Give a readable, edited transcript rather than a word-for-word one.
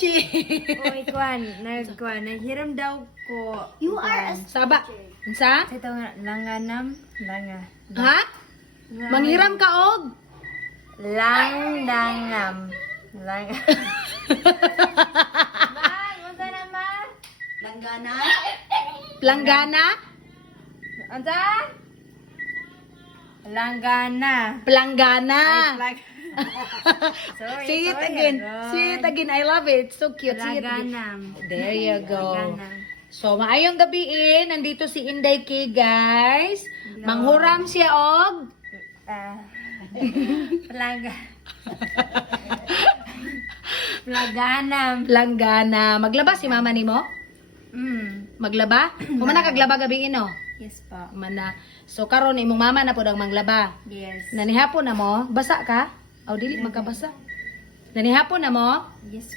Gucci. Oy, naghiram daw ko. You are a Saba. Unsa? Ito nga, langanam. Ha? Manghiram ka og? Langdangam. Lang. Unsa naman? langgana. Planggana? Unsa? Langgana. Planggana. Sorry, Say it sorry, again. Lord. Say it again. I love it. So cute. Say it again. Langanam. There you go. Langanam. So, maayong gabiin. Nandito si Inday K, guys. Manghuram siya og Plaga. Plaganam. planggana. Maglaba si mama nimo? Maglaba? Kumana kaglaba gabiin no? Yes po. Mana. So karon imong mama na pud ang manglaba. Yes. Nanihapon na mo? Basa ka? Aw dili magkabasa. Nanihapon na mo? Yes